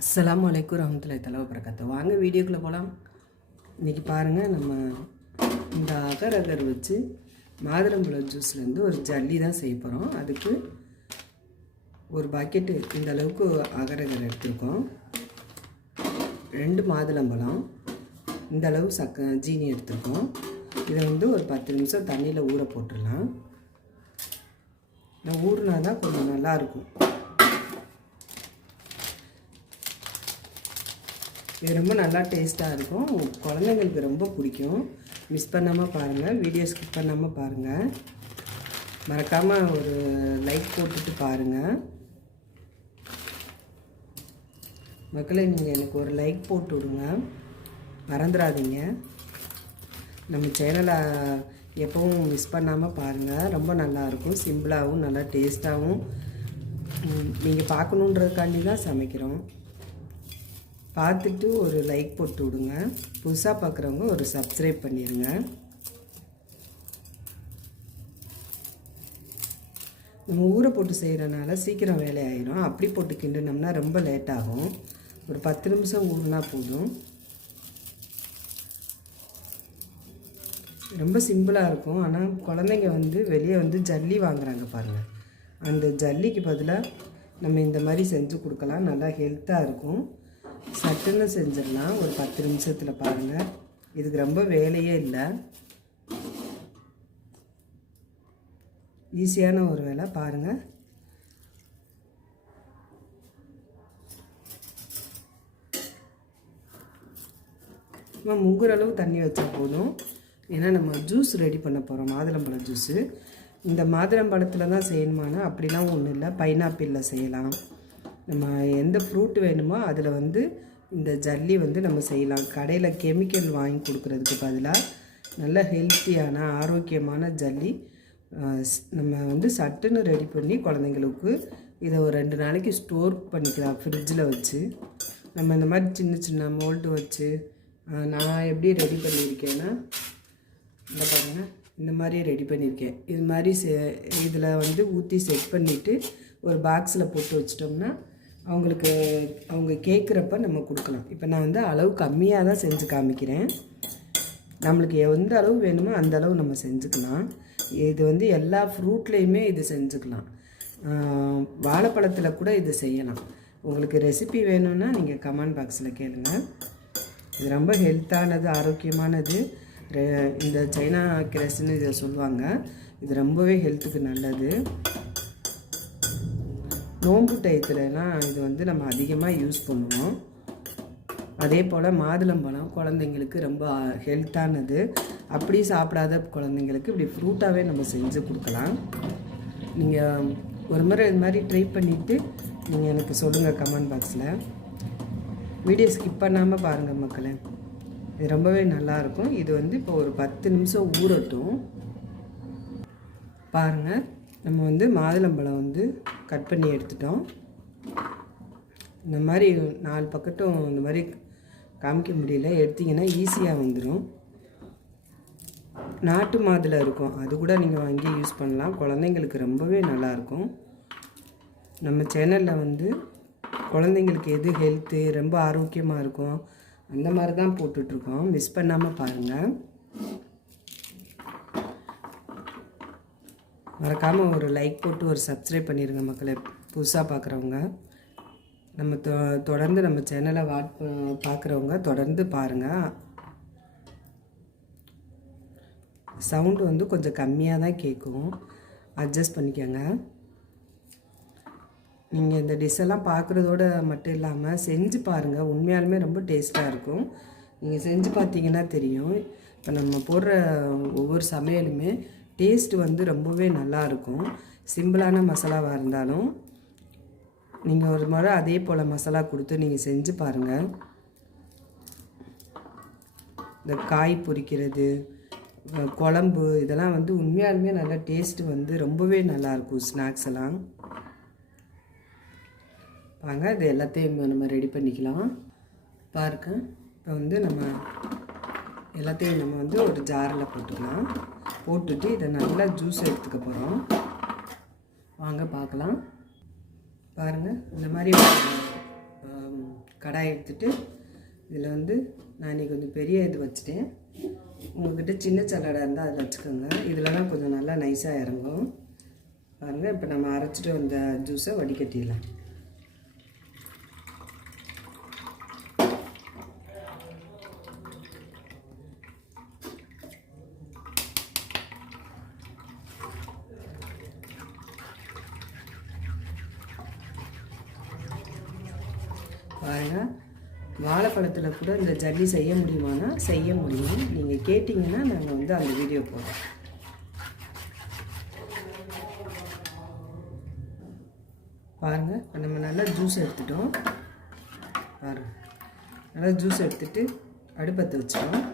அஸ்லாம் அலைக்கும் ரஹமத்துல்லாய் தலா பிரகத்தை வாங்க வீடியோக்குள்ளே போகலாம் இன்றைக்கி பாருங்கள் நம்ம இந்த அகர் அகர் வச்சு மாதுளம்பழம் ஜூஸ்லேருந்து ஒரு ஜல்லி தான் செய்ய போகிறோம் அதுக்கு ஒரு பக்கெட்டு இந்த அளவுக்கு அகர் அகர் ரெண்டு மாதுளம்பழம் இந்த அளவு சக்க ஜீனி எடுத்துருக்கோம். இதை வந்து ஒரு பத்து நிமிஷம் தண்ணியில் ஊற போட்டுடலாம். நான் ஊறினா தான் கொஞ்சம் நல்லாயிருக்கும் இது ரொம்ப நல்லா டேஸ்ட்டாக இருக்கும். குழந்தைங்களுக்கு ரொம்ப பிடிக்கும். மிஸ் பண்ணாமல் பாருங்கள் வீடியோ ஸ்கிப் பண்ணாமல் பாருங்கள் மறக்காமல் ஒரு லைக் போட்டுட்டு பாருங்கள் மக்களை நீங்கள் எனக்கு ஒரு லைக் போட்டு விடுங்க. மறந்துடாதீங்க. நம்ம சேனலை எப்பவும் மிஸ் பண்ணாமல் பாருங்கள் ரொம்ப நல்லாயிருக்கும் சிம்பிளாகவும் நல்லா டேஸ்ட்டாகவும் நீங்கள் பார்க்கணுன்றதுக்காண்டி தான் சமைக்கிறோம். பார்த்துட்டு ஒரு லைக் போட்டு விடுங்க. புதுசாக பார்க்குறவங்க ஒரு சப்ஸ்கிரைப் பண்ணிடுங்க நம்ம ஊரை போட்டு செய்கிறனால சீக்கிரம் வேலையாயிரும். அப்படி போட்டு கிண்டினோம்னா ரொம்ப லேட் ஆகும். ஒரு பத்து நிமிஷம் ஊறினா போதும். ரொம்ப சிம்பிளாக இருக்கும். ஆனால் குழந்தைங்க வந்து வெளியே வந்து ஜல்லி வாங்குறாங்க பாருங்கள் அந்த ஜல்லிக்கு பதிலாக நம்ம இந்த மாதிரி செஞ்சு கொடுக்கலாம். நல்லா ஹெல்த்தாக இருக்கும். சட்டுன்னு செஞ்சிடலாம். ஒரு பத்து நிமிஷத்தில் பாருங்கள் இதுக்கு ரொம்ப வேலையே இல்லை. ஈஸியான ஒரு வேலை பாருங்கள் நம்ம முங்குற அளவு தண்ணி வச்சா போதும். ஏன்னா நம்ம ஜூஸ் ரெடி பண்ண போகிறோம் மாதுளம்பழம் ஜூஸு இந்த மாதுளம்பழத்தில் தான் செய்யணுமானா அப்படிலாம் ஒன்றும் இல்லை. பைனாப்பிளில் செய்யலாம். நம்ம எந்த ஃப்ரூட் வேணுமோ அதில் வந்து இந்த ஜல்லி வந்து நம்ம செய்யலாம். கடையில் கெமிக்கல் வாங்கி கொடுக்குறதுக்கு பதிலாக நல்ல ஹெல்த்தியான ஆரோக்கியமான ஜல்லி நம்ம வந்து சட்டுன்னு ரெடி பண்ணி குழந்தைங்களுக்கு இதை ஒரு ரெண்டு நாளைக்கு ஸ்டோர் பண்ணிக்கலாம் ஃப்ரிட்ஜில் வச்சு. நம்ம இந்த மாதிரி சின்ன சின்ன மோல்டு வச்சு நான் எப்படி ரெடி பண்ணியிருக்கேன்னா இந்த பாருங்கள் இந்த மாதிரி ரெடி பண்ணியிருக்கேன். இது மாதிரி செ இதில் வந்து ஊற்றி செட் பண்ணிவிட்டு ஒரு பாக்ஸில் போட்டு வச்சிட்டோம்னா அவங்களுக்கு அவங்க கேட்குறப்ப நம்ம கொடுக்கலாம். இப்போ நான் வந்து அளவு கம்மியாக தான் செஞ்சு காமிக்கிறேன். நம்மளுக்கு எந்த அளவு வேணுமோ அந்த அளவு நம்ம செஞ்சுக்கலாம். இது வந்து எல்லா ஃப்ரூட்லேயுமே இது செஞ்சுக்கலாம். வாழைப்பழத்தில் கூட இது செய்யலாம். உங்களுக்கு ரெசிபி வேணும்னா நீங்கள் கமெண்ட் பாக்ஸில் கேளுங்கள் இது ரொம்ப ஹெல்த்தானது ஆரோக்கியமானது. இந்த சைனா கிரஸ்ன்னு இதை சொல்லுவாங்க. இது ரொம்பவே ஹெல்த்துக்கு நல்லது. நோம்பு டயத்துலலாம் இது வந்து நம்ம அதிகமாக யூஸ் பண்ணுவோம். அதே போல் மாதுளம்பழம் குழந்தைங்களுக்கு ரொம்ப ஹெல்த்தானது. அப்படி சாப்பிடாத குழந்தைங்களுக்கு இப்படி ஃப்ரூட்டாகவே நம்ம செஞ்சு கொடுக்கலாம். நீங்கள் ஒரு முறை இது மாதிரி ட்ரை பண்ணிவிட்டு நீங்கள் எனக்கு சொல்லுங்கள் கமெண்ட் பாக்ஸில். வீடியோ ஸ்கிப் பண்ணாமல் பாருங்கள் மக்களே. இது ரொம்பவே நல்லாயிருக்கும் இது வந்து இப்போ ஒரு பத்து நிமிஷம் ஊறட்டும். பாருங்கள் நம்ம வந்து மாதுளம்பழம் வந்து கட் பண்ணி எடுத்துட்டோம். இந்த மாதிரி நாலு பக்கட்டும் இந்த மாதிரி காமிக்க முடியல. எடுத்திங்கன்னா ஈஸியாக வந்துடும் நாட்டு மாதுளை இருக்கும். அது கூட நீங்கள் வாங்கி யூஸ் பண்ணலாம். குழந்தைங்களுக்கு ரொம்பவே நல்லாயிருக்கும். நம்ம சேனலில் வந்து குழந்தைங்களுக்கு எது ஹெல்த்து ரொம்ப ஆரோக்கியமாக இருக்கும் அந்த மாதிரி தான் போட்டுட்ருக்கோம். மிஸ் பண்ணாமல் பாருங்கள் மறக்காமல் ஒரு லைக் போட்டு ஒரு சப்ஸ்கிரைப் பண்ணிடுங்க மக்களை. புதுசாக பார்க்குறவங்க நம்ம தொ தொடர்ந்து நம்ம சேனலை வாட் பார்க்குறவங்க தொடர்ந்து பாருங்கள் சவுண்டு வந்து கொஞ்சம் கம்மியாக தான் கேட்கும் அட்ஜஸ்ட் பண்ணிக்கோங்க. நீங்கள் இந்த டிஷ்ஷெல்லாம் பார்க்குறதோட மட்டும் இல்லாமல் செஞ்சு பாருங்கள் உண்மையாலுமே ரொம்ப டேஸ்ட்டாக இருக்கும். நீங்கள் செஞ்சு பார்த்தீங்கன்னா தெரியும். இப்போ நம்ம போடுற ஒவ்வொரு சமையலுமே டேஸ்ட் வந்து ரொம்பவே நல்லாயிருக்கும் சிம்பிளான மசாலாவாக இருந்தாலும் நீங்கள் ஒரு முறை அதே போல் மசாலா கொடுத்து நீங்கள் செஞ்சு பாருங்கள் இந்த காய் பொரிக்கிறது குழம்பு இதெல்லாம் வந்து உண்மையாலுமே நல்ல டேஸ்ட்டு வந்து ரொம்பவே நல்லாயிருக்கும் ஸ்நாக்ஸ் எல்லாம். வாங்க இது எல்லாத்தையும் நம்ம ரெடி பண்ணிக்கலாம். பாருங்க இப்போ வந்து நம்ம எல்லாத்தையும் நம்ம வந்து ஒரு ஜாரில் போட்டுக்கலாம். போட்டுட்டு இதை நல்லா ஜூஸ் எடுத்துக்க போகிறோம் வாங்க பார்க்கலாம். பாருங்கள் இந்த மாதிரி கடாய் எடுத்துட்டு இதில் வந்து நான் இன்றைக்கி கொஞ்சம் பெரிய இது வச்சுட்டேன். உங்கள்கிட்ட சின்ன சல்லடை இருந்தால் அதில் வச்சுக்கோங்க. இதிலலாம் கொஞ்சம் நல்லா நைஸாக இறங்கும். பாருங்கள் இப்போ நம்ம அரைச்சிட்டு வந்த ஜூஸை வடிகட்டிடலாம் பாருங்க வாழைப்பழத்தில் கூட இந்த ஜல்லி செய்ய முடியுமானா செய்ய முடியும். நீங்கள் கேட்டிங்கன்னா நாங்கள் வந்து அந்த வீடியோ போடுறோம். பாருங்கள் நம்ம நல்லா ஜூஸ் எடுத்துட்டோம். பாருங்கள் நல்லா ஜூஸ் எடுத்துகிட்டு அடுப்பத்தை வச்சிட்டோம்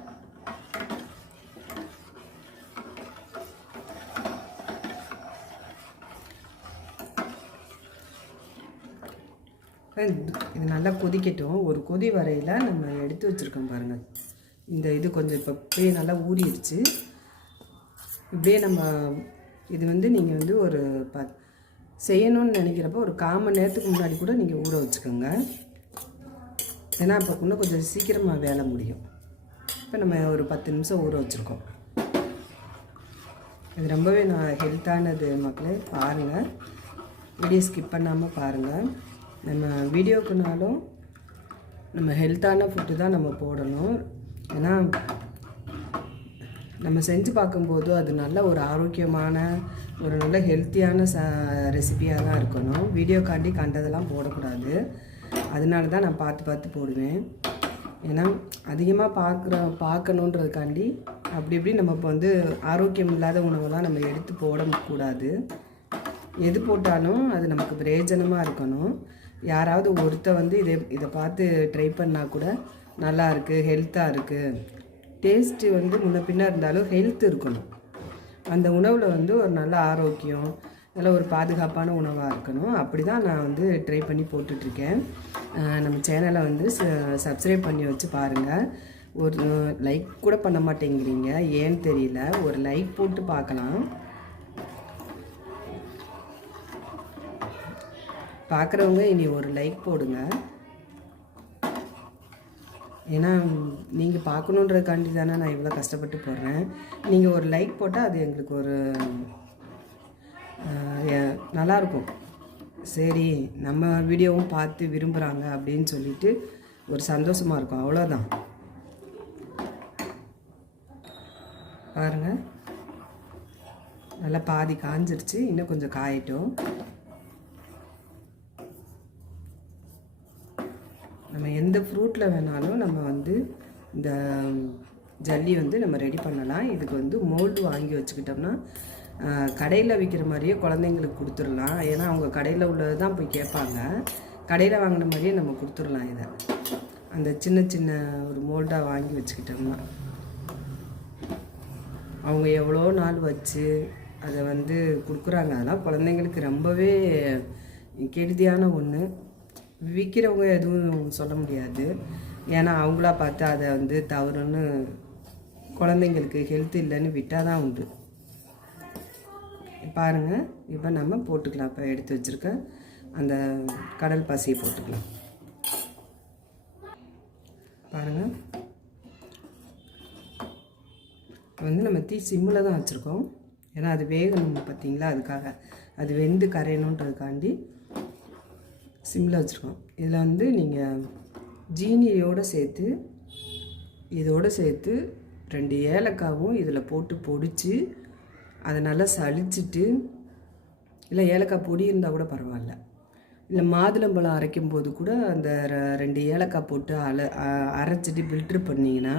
இது நல்லா கொதிக்கட்டும். ஒரு கொதி வரையில் நம்ம எடுத்து வச்சுருக்கோம் பாருங்கள் இந்த இது கொஞ்சம் இப்போ இப்படியே நல்லா ஊறிடுச்சு. இப்படியே நம்ம இது வந்து நீங்கள் வந்து ஒரு ப செய்யணும்னு நினைக்கிறப்ப ஒரு கால் மணி நேரத்துக்கு முன்னாடி கூட நீங்கள் ஊற வச்சுக்கோங்க. ஏன்னா அப்போ இன்னும் கொஞ்சம் சீக்கிரமாக வேலை முடியும். இப்போ நம்ம ஒரு பத்து நிமிஷம் ஊற வச்சுருக்கோம். இது ரொம்பவே நான் ஹெல்த்தானது மக்களே பாருங்கள் வீடியோ ஸ்கிப் பண்ணாமல் பாருங்கள் நம்ம வீடியோக்குனாலும் நம்ம ஹெல்த்தான ஃபுட்டு தான் நம்ம போடணும். ஏன்னா நம்ம செஞ்சு பார்க்கும்போது அது நல்ல ஒரு ஆரோக்கியமான ஒரு நல்ல ஹெல்த்தியான ச ரெசிபியாக தான் இருக்கணும். வீடியோக்காண்டி கண்டதெல்லாம் போடக்கூடாது. அதனால தான் நான் பார்த்து பார்த்து போடுவேன். ஏன்னா அதிகமாக பார்க்குற பார்க்கணுன்றதுக்காண்டி அப்படி இப்படி நம்ம இப்போ வந்து ஆரோக்கியம் இல்லாத உணவெல்லாம் நம்ம எடுத்து போடக்கூடாது. எது போட்டாலும் அது நமக்கு பிரயோஜனமாக இருக்கணும். யாராவது ஒருத்த வந்து இதை இதை பார்த்து ட்ரை பண்ணால் கூட நல்லா இருக்குது ஹெல்த்தாக இருக்குது டேஸ்ட்டு வந்து முன்ன பின்ன இருந்தாலும் ஹெல்த் இருக்கணும். அந்த உணவில் வந்து ஒரு நல்ல ஆரோக்கியம் நல்ல ஒரு பாதுகாப்பான உணவாக இருக்கணும். அப்படி தான் நான் வந்து ட்ரை பண்ணி போட்டுட்ருக்கேன். நம்ம சேனலை வந்து சப்ஸ்கிரைப் பண்ணி வச்சு பாருங்கள் ஒரு லைக் கூட பண்ண மாட்டேங்கிறீங்க. ஏன்னு தெரியல. ஒரு லைக் போட்டு பார்க்கலாம். பார்க்குறவங்க இனி ஒரு லைக் போடுங்க. ஏன்னா நீங்கள் பார்க்கணுன்றதுக்காண்டி தானே நான் இவ்வளோ கஷ்டப்பட்டு போடுறேன். நீங்கள் ஒரு லைக் போட்டால் அது எங்களுக்கு ஒரு நல்லாயிருக்கும் சரி நம்ம வீடியோவும் பார்த்து விரும்புகிறாங்க அப்படின்னு சொல்லிட்டு ஒரு சந்தோஷமாக இருக்கும். அவ்வளோதான் பாருங்கள் நல்லா பாதி காஞ்சிருச்சு. இன்னும் கொஞ்சம் காயட்டும். நம்ம எந்த ஃப்ரூட்டில் வேணாலும் நம்ம வந்து இந்த ஜல்லி வந்து நம்ம ரெடி பண்ணலாம். இதுக்கு வந்து மோல்டு வாங்கி வச்சுக்கிட்டோம்னா கடையில் விற்கிற மாதிரியே குழந்தைங்களுக்கு கொடுத்துடலாம். ஏன்னா அவங்க கடையில் உள்ளது தான் போய் கேட்பாங்க. கடையில் வாங்கின மாதிரியே நம்ம கொடுத்துடலாம் இதை. அந்த சின்ன சின்ன ஒரு மோல்டாக வாங்கி வச்சுக்கிட்டோம்னா. அவங்க எவ்வளோ நாள் வச்சு அதை வந்து கொடுக்குறாங்க. அதெல்லாம் குழந்தைங்களுக்கு ரொம்பவே கெடுதியான ஒன்று விற்கிறவங்க எதுவும் சொல்ல முடியாது. ஏன்னா அவங்களா பார்த்து அதை வந்து தவறுன்னு குழந்தைங்களுக்கு ஹெல்த் இல்லைன்னு விட்டால் தான் உண்டு. பாருங்கள் இப்போ நம்ம போட்டுக்கலாம். இப்போ எடுத்து வச்சுருக்க அந்த கடல் பாசியை போட்டுக்கலாம். பாருங்கள் வந்து நம்ம தீ சிம்மில் தான் வச்சுருக்கோம். ஏன்னா அது வேகணும் பார்த்தீங்களா அதுக்காக. அது வெந்து கரையணுன்றதுக்காண்டி சிம்மில் வச்சுருக்கோம். இதில் வந்து நீங்கள் ஜீனியோடு சேர்த்து இதோடு சேர்த்து ரெண்டு ஏலக்காவும் இதில் போட்டு பொடிச்சு அதை நல்லா சலிச்சிட்டு இல்லை ஏலக்காய் பொடி இருந்தால் கூட பரவாயில்ல. இல்லை மாதுளம்பழம் அரைக்கும் போது கூட அந்த ரெண்டு ஏலக்காய் போட்டு அல அரைச்சிட்டு ஃபில்ட்ரு பண்ணிங்கன்னா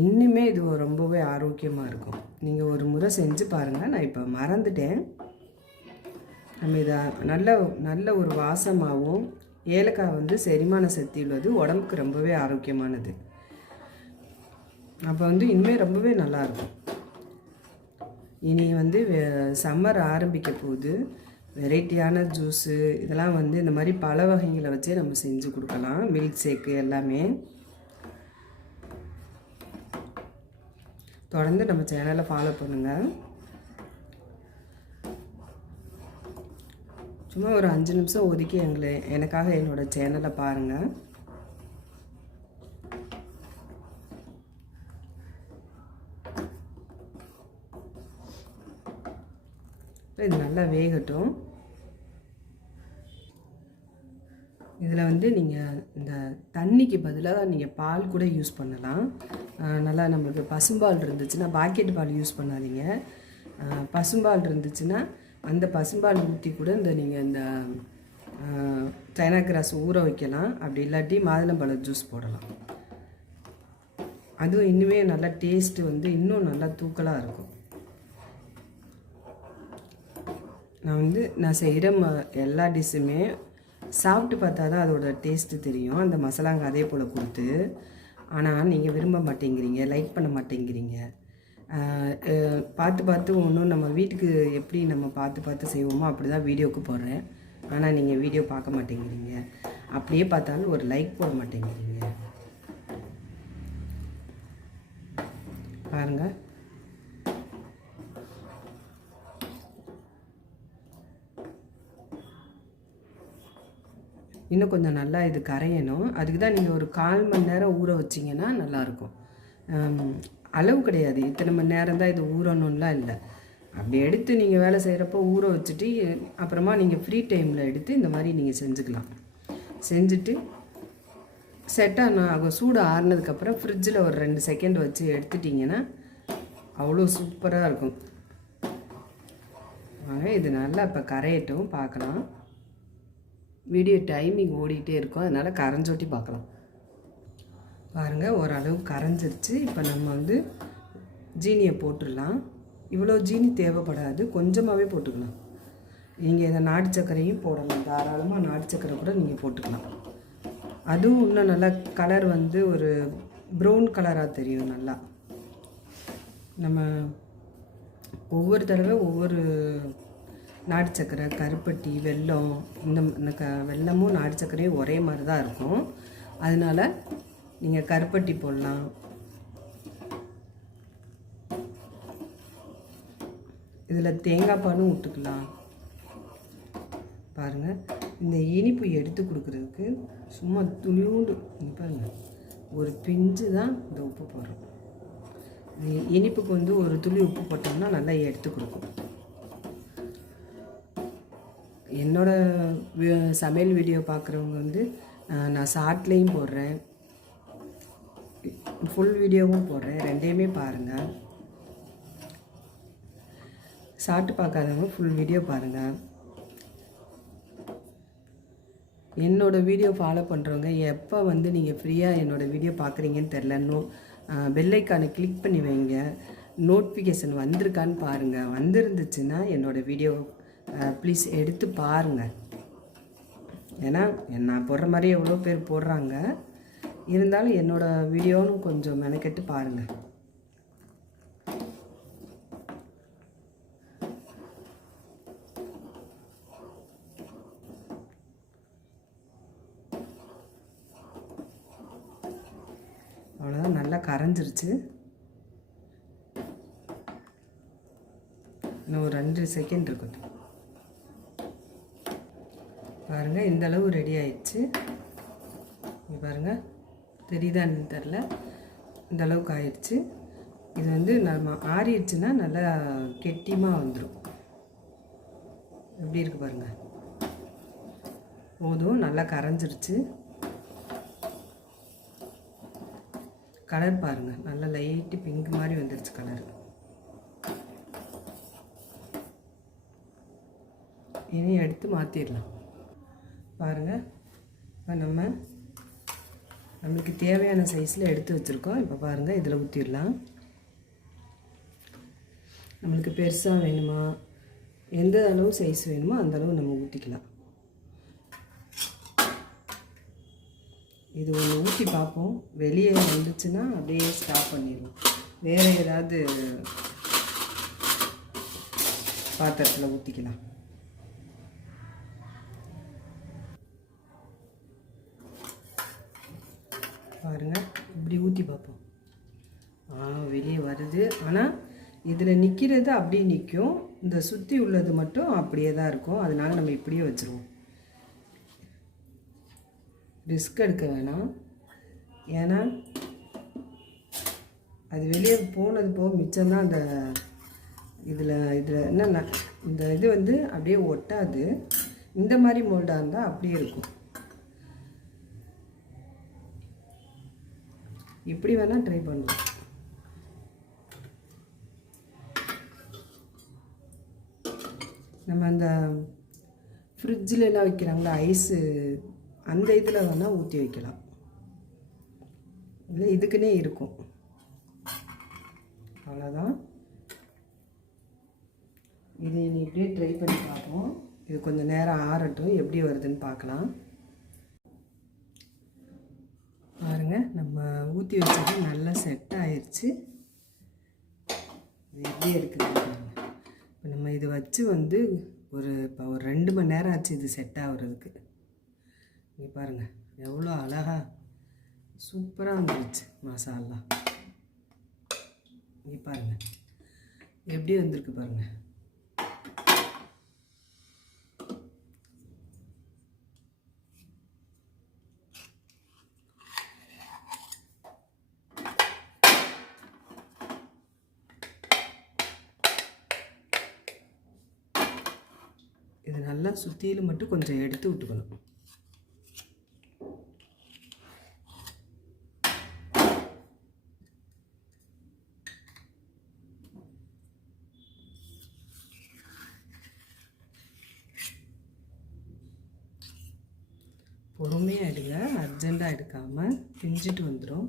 இன்னுமே இது ரொம்பவே ஆரோக்கியமாக இருக்கும். நீங்கள் ஒரு முறை செஞ்சு பாருங்கள் நான் இப்போ மறந்துட்டேன். நம்ம இதை நல்ல நல்ல ஒரு வாசமாகவும் ஏலக்காய் வந்து செரிமான சக்தி உள்ளது உடம்புக்கு ரொம்பவே ஆரோக்கியமானது. அப்போ வந்து இனிமேல் ரொம்பவே நல்லாயிருக்கும். இனி வந்து சம்மர் ஆரம்பிக்க போது வெரைட்டியான ஜூஸு இதெல்லாம் வந்து இந்த மாதிரி பல வகைகளை வச்சே நம்ம செஞ்சு கொடுக்கலாம். மில்க் ஷேக்கு எல்லாமே. தொடர்ந்து நம்ம சேனலை ஃபாலோ பண்ணுங்கள் சும்மா ஒரு அஞ்சு நிமிஷம் ஒதுக்கி எங்களை எனக்காக என்னோடய சேனலை பாருங்கள் இது நல்லா வேகட்டும். இதில் வந்து நீங்கள் இந்த தண்ணிக்கு பதிலாக நீங்கள் பால் கூட யூஸ் பண்ணலாம். நல்லா நம்மளுக்கு பசும்பால் இருந்துச்சுன்னா பாக்கெட் பால் யூஸ் பண்ணாதீங்க. பசும்பால் இருந்துச்சுன்னா அந்த பசும்பால் ஊற்றி கூட இந்த நீங்கள் இந்த சைனா கிராஸ் ஊற வைக்கலாம். அப்படி இல்லாட்டி மாதுளம்பழம் ஜூஸ் போடலாம். அதுவும் இன்னுமே நல்லா டேஸ்ட்டு வந்து இன்னும் நல்லா தூக்கலாக இருக்கும். நான் வந்து நான் செய்கிற ம எல்லா டிஷ்ஷுமே சாப்பிட்டு பார்த்தா தான் அதோட டேஸ்ட்டு தெரியும். அந்த மசாலாங்க அதே போல் கொடுத்து. ஆனால் நீங்கள் விரும்ப மாட்டேங்கிறீங்க லைக் பண்ண மாட்டேங்கிறீங்க. பார்த்து பார்த்து ஒன்றும் நம்ம வீட்டுக்கு எப்படி நம்ம பார்த்து பார்த்து செய்வோமோ அப்படி தான் வீடியோவுக்கு போடுறேன். ஆனால் நீங்கள் வீடியோ பார்க்க மாட்டேங்கிறீங்க. அப்படியே பார்த்தாலும் ஒரு லைக் போட மாட்டேங்கிறீங்க. பாருங்கள் இன்னும் கொஞ்சம் நல்லா இது கரையணும். அதுக்கு தான் நீங்கள் ஒரு கால் மணி நேரம் ஊற வச்சிங்கன்னா நல்லாயிருக்கும். அளவு கிடையாது. இத்தனை மணி நேரம் தான் இது ஊறணும்லாம் இல்லை. அப்படி எடுத்து நீங்கள் வேலை செய்கிறப்போ ஊற வச்சுட்டு அப்புறமா நீங்கள் ஃப்ரீ டைமில் எடுத்து இந்த மாதிரி நீங்கள் செஞ்சுக்கலாம். செஞ்சுட்டு செட்டாக ஆகும் சூடு ஆறுனதுக்கப்புறம் ஃப்ரிட்ஜில் ஒரு ரெண்டு செகண்ட் வச்சு எடுத்துட்டிங்கன்னா அவ்வளோ சூப்பராக இருக்கும். இது நல்லா இப்போ கரையட்டும் பார்க்கலாம். வீடியோ டைமிங் ஓடிக்கிட்டே இருக்கும். அதனால் கரைஞ்சோட்டி பார்க்கலாம். பாருங்கள் ஓரளவு கரைஞ்சிருச்சு. இப்போ நம்ம வந்து ஜீனியை போட்டுடலாம். இவ்வளோ ஜீனி தேவைப்படாது. கொஞ்சமாகவே போட்டுக்கலாம். நீங்கள் இந்த நாட்டு சர்க்கரையும் போடலாம். தாராளமாக நாட்டு சர்க்கரை கூட நீங்கள் போட்டுக்கலாம். அதுவும் இன்னும் நல்லா கலர் வந்து ஒரு ப்ரௌன் கலராக தெரியும் நல்லா. நம்ம ஒவ்வொரு தடவை ஒவ்வொரு நாட்டு சக்கரை கருப்பட்டி வெல்லம் இந்த க வெல்லமும் நாட்டு சர்க்கரையும் ஒரே மாதிரி தான் இருக்கும். அதனால் நீங்கள் கருப்பட்டி போடலாம். இதில் தேங்காய் பாலும் விட்டுக்கலாம் பாருங்கள் இந்த இனிப்பு எடுத்து கொடுக்குறதுக்கு சும்மா துளியூண்டு பாருங்கள் ஒரு பிஞ்சு தான் இந்த உப்பு போடுறோம். இனிப்புக்கு வந்து ஒரு துளி உப்பு போட்டோம்னா நல்லா எடுத்து கொடுக்கும். என்னோடய சமையல் வீடியோ பார்க்குறவங்க வந்து நான் ஷார்ட்லேயும் போடுறேன். ஃபுல் வீடியோவும் போடுறேன். ரெண்டையுமே பாருங்கள் சாப்பிட்டு பார்க்காதவங்க ஃபுல் வீடியோ பாருங்கள் என்னோடய வீடியோ ஃபாலோ பண்ணுறவங்க எப்போ வந்து நீங்கள் ஃப்ரீயாக என்னோடய வீடியோ பார்க்குறீங்கன்னு தெரில நோ பெல்லைக்கானை கிளிக் பண்ணி வைங்க. நோட்டிஃபிகேஷன் வந்திருக்கான்னு பாருங்கள் வந்திருந்துச்சுன்னா என்னோடய வீடியோ ப்ளீஸ் எடுத்து பாருங்கள் ஏன்னா நான் போடுற மாதிரி எவ்வளோ பேர் போடுறாங்க. இருந்தாலும் என்னோட வீடியோன்னு கொஞ்சம் மெனக்கெட்டு பாருங்கள் அவ்வளோதான் நல்லா கரைஞ்சிருச்சு. இன்னும் ஒரு ரெண்டு செகண்ட் இருக்கட்டும். பாருங்கள் இந்தளவு ரெடி ஆயிடுச்சு. பாருங்கள் தெரியுதான்னு தெரில இந்த அளவுக்கு ஆயிடுச்சு. இது வந்து நம்ம ஆறிடுச்சுன்னா நல்லா கெட்டியமாக வந்துடும் எப்படி இருக்கு பாருங்கள் போதும் நல்லா கரைஞ்சிருச்சு. கலர் பாருங்கள் நல்லா லைட்டு பிங்க் மாதிரி வந்துருச்சு கலர். இனி எடுத்து மாற்றிடலாம் பாருங்கள் இப்போ நம்ம நம்மளுக்கு தேவையான சைஸில் எடுத்து வச்சுருக்கோம். இப்போ பாருங்கள் இதில் ஊற்றிடலாம் நம்மளுக்கு பெருசாக வேணுமா? எந்த அளவு சைஸ் வேணுமோ அந்த அளவு நம்ம ஊற்றிக்கலாம் இது ஒன்று ஊற்றி பார்ப்போம். வெளியே வந்துச்சுன்னா அப்படியே ஸ்டாப் பண்ணிடுவோம் வேறு ஏதாவது பாத்திரத்தில் ஊற்றிக்கலாம் பாருங்கள் இப்படி ஊற்றி பார்ப்போம். ஆ வெளியே வருது. ஆனால் இதில் நிற்கிறது அப்படியே நிற்கும் இந்த சுற்றி உள்ளது மட்டும் அப்படியே தான் இருக்கும். அதனால் நம்ம இப்படியே வச்சுருவோம். ரிஸ்க் எடுக்க வேணாம். ஏன்னா அது வெளியே போனது போக மிச்சம்தான் அந்த இதில் இதில் என்னென்ன இந்த இது வந்து அப்படியே ஒட்டாது. இந்த மாதிரி மோல்டாக இருந்தால் அப்படியே இருக்கும். இப்படி வேணால் ட்ரை பண்ணலாம். நம்ம அந்த ஃப்ரிட்ஜில் எல்லாம் வைக்கிறாங்களா ஐஸு அந்த இதில் வேணால் ஊற்றி வைக்கலாம். இல்லை இதுக்குன்னே இருக்கும். அவ்வளோதான் இது இனி இப்படியே ட்ரை பண்ணி பார்ப்போம். இது கொஞ்சம் நேரம் ஆறட்டும் எப்படி வருதுன்னு பார்க்கலாம். பாருங்க நம்ம ஊற்றி வச்சது நல்லா செட் ஆயிடுச்சு இது எப்படி இருக்குது இப்போ நம்ம இதை வச்சு வந்து ஒரு இப்போ ஒரு ரெண்டு மணி நேரம் ஆச்சு இது செட் ஆகுறதுக்கு. இங்கே பாருங்கள் எவ்வளோ அழகாக சூப்பராக வந்துருச்சு மசாலா இங்கே பாருங்கள் எப்படி வந்திருக்கு பாருங்கள் இது நல்லா சுற்றிலும் மட்டும் கொஞ்சம் எடுத்து விட்டுக்கணும். பொறுமையாக எடுங்க அர்ஜெண்ட்டாக எடுக்காமல் பிஞ்சிட்டு வந்துடும்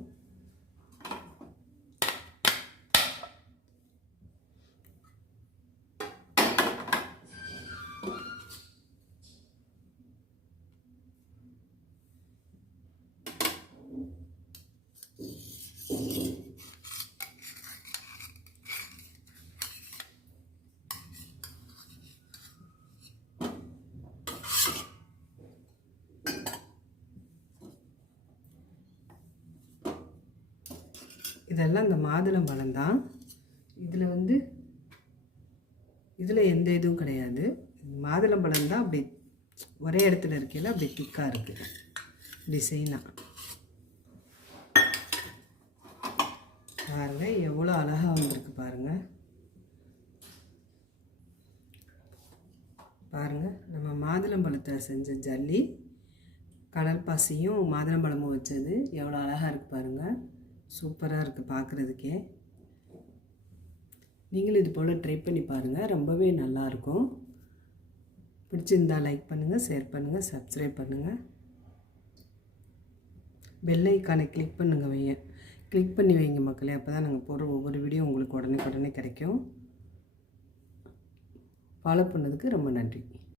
இதெல்லாம் இந்த மாதுளம்பழம் தான். இதில் வந்து இதில் எந்த இதுவும் கிடையாது. மாதுளம்பழம் தான் அப்படி ஒரே இடத்துல இருக்கையில் அப்படி திக்காக இருக்குது டிசைனாக பாருங்கள் எவ்வளோ அழகாக வந்திருக்கு பாருங்கள் பாருங்கள் நம்ம மாதுளம்பழத்தை செஞ்ச ஜல்லி கடல் பாசியும் மாதுளம்பழமும் வச்சது. எவ்வளோ அழகாக இருக்குது பாருங்கள் சூப்பராக இருக்குது பார்க்குறதுக்கே நீங்களும் இது போல் ட்ரை பண்ணி பாருங்கள் ரொம்பவே நல்லாயிருக்கும் பிடிச்சிருந்தா லைக் பண்ணுங்கள் ஷேர் பண்ணுங்கள் சப்ஸ்கிரைப் பண்ணுங்கள் பெல் ஐக்கானை கிளிக் பண்ணுங்கள் வைங்க கிளிக் பண்ணி வைங்க மக்களே. அப்போ தான் நாங்கள் போடுற ஒவ்வொரு வீடியோ உங்களுக்கு உடனே உடனே கிடைக்கும். ஃபாலோ பண்ணதுக்கு ரொம்ப நன்றி.